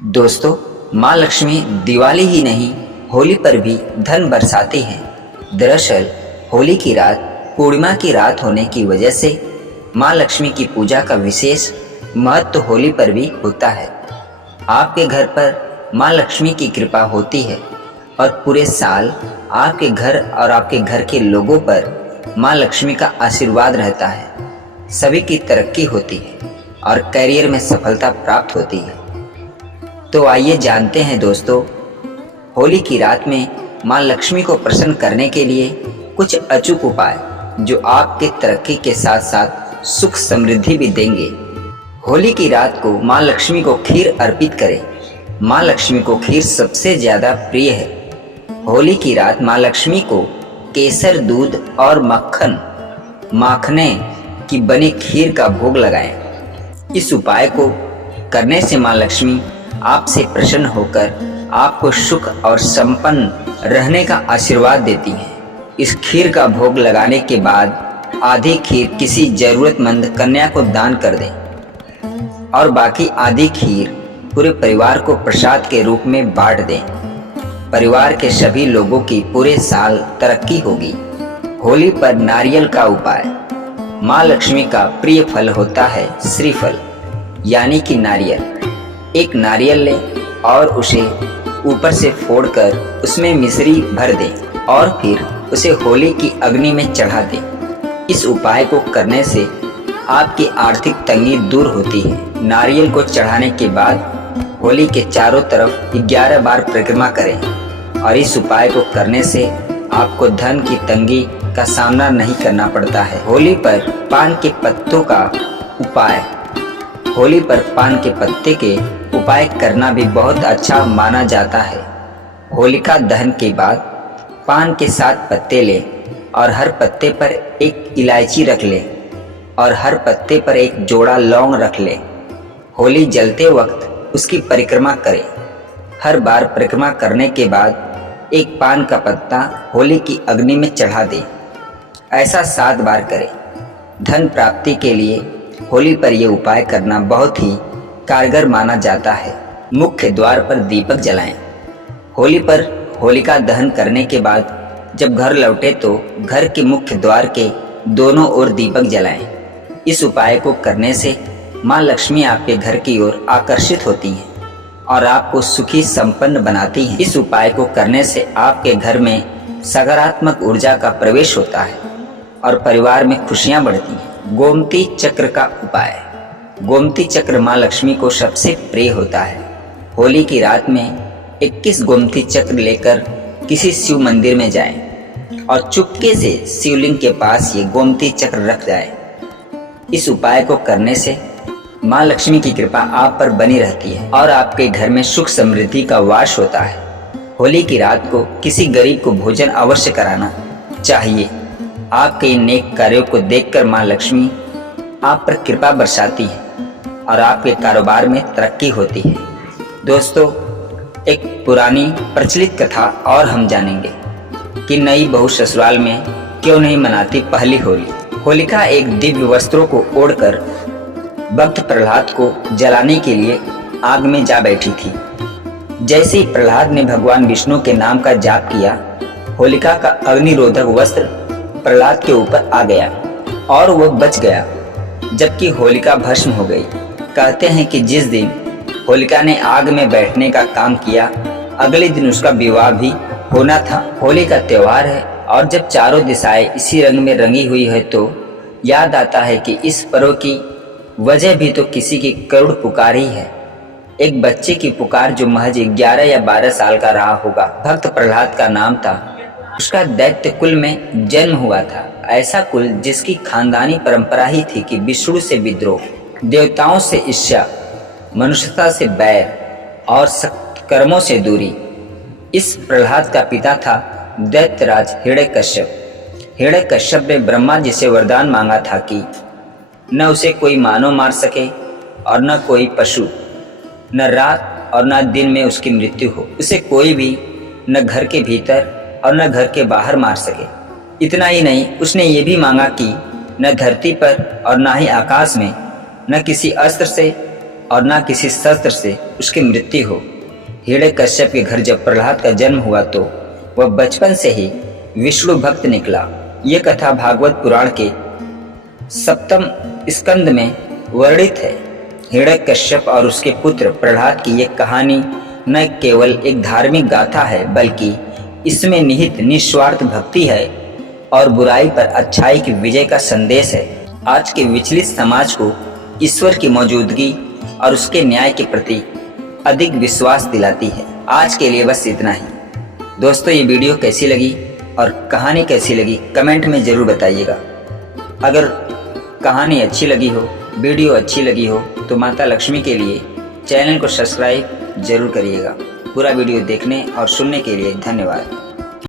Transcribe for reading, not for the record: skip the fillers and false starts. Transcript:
दोस्तों, माँ लक्ष्मी दिवाली ही नहीं होली पर भी धन बरसाती हैं। दरअसल होली की रात पूर्णिमा की रात होने की वजह से माँ लक्ष्मी की पूजा का विशेष महत्व होली पर भी होता है। आपके घर पर माँ लक्ष्मी की कृपा होती है और पूरे साल आपके घर और आपके घर के लोगों पर माँ लक्ष्मी का आशीर्वाद रहता है। सभी की तरक्की होती है और करियर में सफलता प्राप्त होती है। तो आइए जानते हैं दोस्तों, होली की रात में माँ लक्ष्मी को प्रसन्न करने के लिए कुछ अचूक उपाय जो आपके तरक्की के साथ साथ सुख समृद्धि भी देंगे। होली की रात को माँ लक्ष्मी को खीर अर्पित करें। माँ लक्ष्मी को खीर सबसे ज़्यादा प्रिय है। होली की रात माँ लक्ष्मी को केसर, दूध और माखने की बनी खीर का भोग लगाएं। इस उपाय को करने से माँ लक्ष्मी आपसे प्रसन्न होकर आपको सुख और संपन्न रहने का आशीर्वाद देती हैं। इस खीर का भोग लगाने के बाद आधी खीर किसी जरूरतमंद कन्या को दान कर दें और बाकी आधी खीर पूरे परिवार को प्रसाद के रूप में बांट दें। परिवार के सभी लोगों की पूरे साल तरक्की होगी। होली पर नारियल का उपाय। माँ लक्ष्मी का प्रिय फल होता है श्रीफल यानी कि नारियल। एक नारियल लें और उसे ऊपर से फोड़कर उसमें मिश्री भर दें और फिर उसे होली की अग्नि में चढ़ा दें। इस उपाय को करने से आपकी आर्थिक तंगी दूर होती है। नारियल को चढ़ाने के बाद होली के चारों तरफ 11 बार परिक्रमा करें और इस उपाय को करने से आपको धन की तंगी का सामना नहीं करना पड़ता है। होली पर पान के पत्तों का उपाय। होली पर पान के पत्ते के उपाय करना भी बहुत अच्छा माना जाता है। होलिका दहन के बाद पान के 7 पत्ते लें और हर पत्ते पर एक इलायची रख लें और हर पत्ते पर एक जोड़ा लौंग रख लें। होली जलते वक्त उसकी परिक्रमा करें। हर बार परिक्रमा करने के बाद एक पान का पत्ता होली की अग्नि में चढ़ा दें। ऐसा 7 बार करें। धन प्राप्ति के लिए होली पर यह उपाय करना बहुत ही कारगर माना जाता है। मुख्य द्वार पर दीपक जलाएं। होली पर होलिका दहन करने के बाद जब घर लौटे तो घर के मुख्य द्वार के दोनों ओर दीपक जलाएं। इस उपाय को करने से माँ लक्ष्मी आपके घर की ओर आकर्षित होती हैं और आपको सुखी संपन्न बनाती हैं। इस उपाय को करने से आपके घर में सकारात्मक ऊर्जा का प्रवेश होता है और परिवार में खुशियाँ बढ़ती हैं। गोमती चक्र का उपाय। गोमती चक्र माँ लक्ष्मी को सबसे प्रिय होता है। होली की रात में 21 गोमती चक्र लेकर किसी शिव मंदिर में जाएं और चुपके से शिवलिंग के पास ये गोमती चक्र रख जाएं। इस उपाय को करने से माँ लक्ष्मी की कृपा आप पर बनी रहती है और आपके घर में सुख समृद्धि का वास होता है। होली की रात को किसी गरीब को भोजन अवश्य कराना चाहिए। आपके इन नेक कार्यों को देखकर माँ लक्ष्मी आप पर कृपा बरसाती है और आपके कारोबार में तरक्की होती है। दोस्तों, एक पुरानी प्रचलित कथा और हम जानेंगे कि नई बहू ससुराल में क्यों नहीं मनाती पहली होली। होलिका एक दिव्य वस्त्रों को ओढ़कर भक्त प्रहलाद को जलाने के लिए आग में जा बैठी थी। जैसे ही प्रहलाद ने भगवान विष्णु के नाम का जाप किया, होलिका का अग्निरोधक वस्त्र प्रहलाद के ऊपर आ गया और वह बच गया, जबकि होलिका भस्म हो गई। कहते हैं कि जिस दिन होलिका ने आग में बैठने का काम किया, अगले दिन उसका विवाह भी होना था। होली का त्योहार है और जब चारों दिशाएं इसी रंग में रंगी हुई है तो याद आता है कि इस पर्व की वजह भी तो किसी की करुण पुकार ही है। एक बच्चे की पुकार जो महज 11 या 12 साल का रहा होगा। भक्त प्रहलाद का नाम था। उसका दैत्य कुल में जन्म हुआ था। ऐसा कुल जिसकी खानदानी परंपरा ही थी कि विष्णु से विद्रोह, देवताओं से ईर्ष्या, मनुष्यता से बैर और सत्कर्मों से दूरी। इस प्रहलाद का पिता था दैत्यराज हिरण्यकश्यप। हिरण्यकश्यप ने ब्रह्मा जी से वरदान मांगा था कि न उसे कोई मानव मार सके और न कोई पशु, न रात और न दिन में उसकी मृत्यु हो। उसे कोई भी न घर के भीतर और न घर के बाहर मार सके। इतना ही नहीं, उसने ये भी मांगा कि न धरती पर और न ही आकाश में न किसी अस्त्र से और न किसी शस्त्र से उसकी मृत्यु हो। हिरण्यकश्यप के घर जब प्रहलाद का जन्म हुआ तो वह बचपन से ही विष्णु भक्त निकला। ये कथा भागवत पुराण के 7वें स्कंद में वर्णित है। हिरण्यकश्यप और उसके पुत्र प्रहलाद की यह कहानी न केवल एक धार्मिक गाथा है, बल्कि इसमें निहित निस्वार्थ भक्ति है और बुराई पर अच्छाई की विजय का संदेश है। आज के विचलित समाज को ईश्वर की मौजूदगी और उसके न्याय के प्रति अधिक विश्वास दिलाती है। आज के लिए बस इतना ही। दोस्तों, ये वीडियो कैसी लगी और कहानी कैसी लगी कमेंट में ज़रूर बताइएगा। अगर कहानी अच्छी लगी हो, वीडियो अच्छी लगी हो तो माता लक्ष्मी के लिए चैनल को सब्सक्राइब जरूर करिएगा। पूरा वीडियो देखने और सुनने के लिए धन्यवाद।